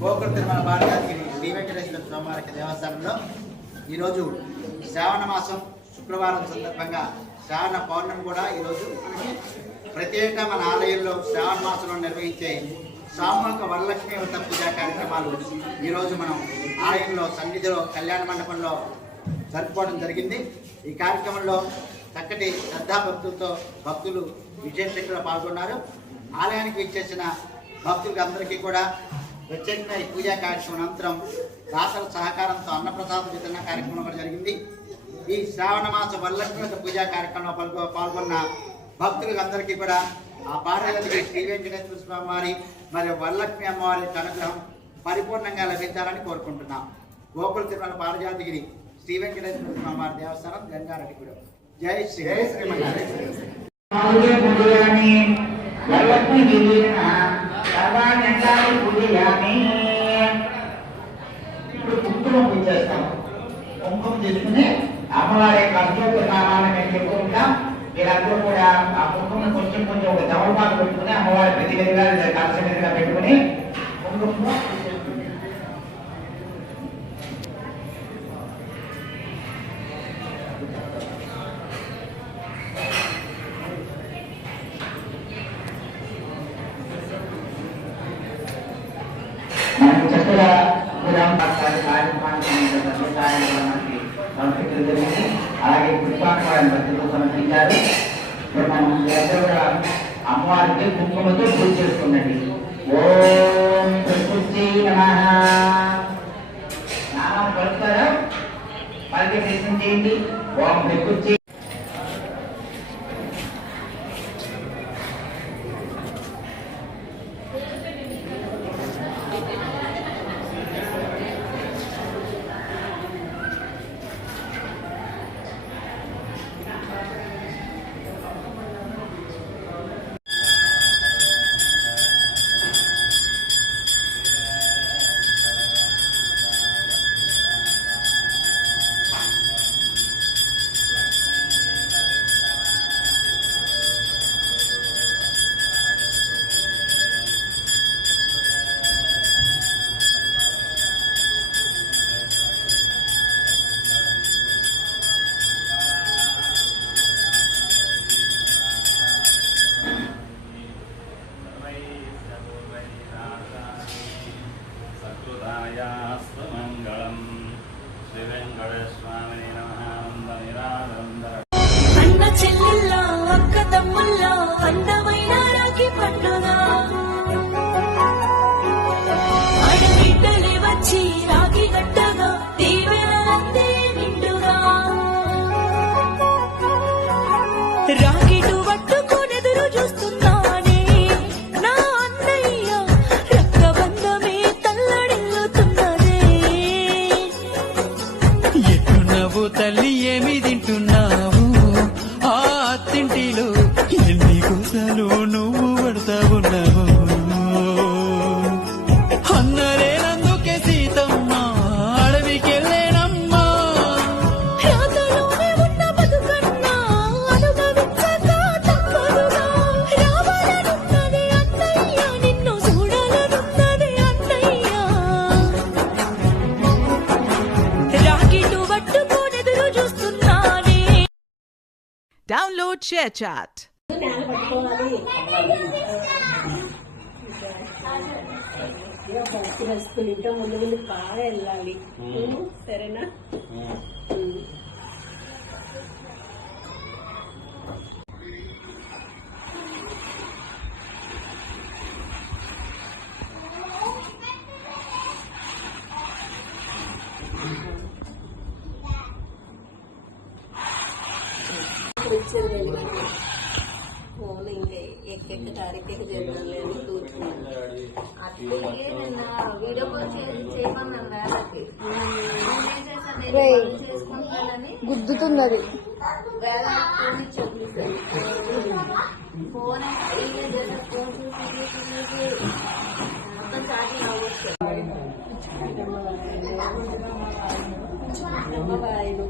గోకుల తిరుమల బాలయాత్రి శ్రీ వెంకటేశ్వర స్వామివారి దేవస్థానంలో ఈరోజు శ్రావణ మాసం శుక్రవారం సందర్భంగా శ్రావణ పౌర్ణమి కూడా ఈరోజు ప్రత్యేక మన ఆలయంలో శ్రావణ మాసంలో నిర్వహించే సామూహిక వరలక్ష్మి వ్రత పూజా కార్యక్రమాలు ఈరోజు మనం ఆలయంలో సన్నిధిలో కళ్యాణ మండపంలో జరుపుకోవడం జరిగింది. ఈ కార్యక్రమంలో చక్కటి శ్రద్ధాభక్తులతో భక్తులు విశేషంగా పాల్గొన్నారు. ఆలయానికి విచ్చేసిన భక్తులకి అందరికీ కూడా ప్రత్యేకంగా ఈ పూజా కార్యక్రమం అనంతరం దాతల సహకారంతో అన్నప్రసాద వితరణ కార్యక్రమం కూడా జరిగింది. ఈ శ్రావణ మాస వరలక్ష్మి వ్రత పూజా కార్యక్రమంలో పాల్గొన్న భక్తులకు అందరికీ కూడా ఆ పార్వతి శ్రీ వెంకటేశ్వర స్వామి వారి మరియు వరలక్ష్మి అమ్మవారి అనుగ్రహం పరిపూర్ణంగా లభించాలని కోరుకుంటున్నాం. గోకుల తిరుమల పారిజాతగిరి శ్రీ వెంకటేశ్వర స్వామి వారి దేవస్థానం గంగారెడ్డిగూడెం. జై శ్రీ కుంకుమ పూజ చేస్తాం. కుంకుమ తీసుకుని అమ్మవారి అష్టోత్తర నామాలను పెట్టుకుంటాం. మీరందరూ కూడా ఆ కుంకుమ కొంచెం కొంచెం ఒక దమలపాటు పెట్టుకుని అమ్మవారి ప్రతి గదిగా కలస గదిగా పెట్టుకుని కుంకుమ మనకు చక్కగా జరిగింది. అలాగే పుష్పాన్ని భక్తులు సమర్పించారు. మనం కూడా అమ్మవారికి కుంకుమతో పూజ చేసుకున్నది. ఓం ప్రకృతి నమః నామం పలుకుతారా? పలికే ప్రయత్నం చేయండి. ఓం ప్రకృతి మంగళం శ్రీ వెంకటేశ్వరాయ నమః. అన్న చెల్లెల్లో అక్క తమ్ముల్లో అందమైన రాఖీ పండుగ ఆడబిడ్డలే వచ్చి రాఖీ కట్టగా దీవెనలందే నిండుగా రాఖీటు పట్టుకొనెదురు చూస్తున్నానే నా అన్నయ్య రక్తబంధమే తల్లడిల్లుతున్నదే. ఎట్టున్నావు తల్లి, ఏమి తింటున్నావు? ఆ అత్తింటిలో ఎన్ని కోసాలు నువ్వు పడతా ఉన్నావు. అన్నలేనందుకే సీతమ్మ అడవికెళ్ళేనమ్మా. రాతలోనే ఉన్న బతుకన్నా అనుభవించక తప్పదుగా. రావాలనున్నది అన్నయ్య, నిన్ను చూడాలనున్నది అన్నయ్య. రాఖీటు పట్టుకొనెదురు చూస్తున్నానే. Download ShareChat. ఇంకా ముందు ముందు బాగా వెళ్ళాలి. సరేనా? ఫోన్ ఇంకా ఎక్కెక్క తారీఖు జరగలేదు కూర్చున్నాను. అట్లే నిన్న వీడియో కాల్ చేయమన్నాను వేళకి చేసుకుంటానని గుద్దుతున్నది. వేళ ఫోన్ ఇచ్చి ఫోన్ ఫోన్ చూసి మొత్తం చాటింగ్ అవ్వచ్చు. అమ్మవాయిలు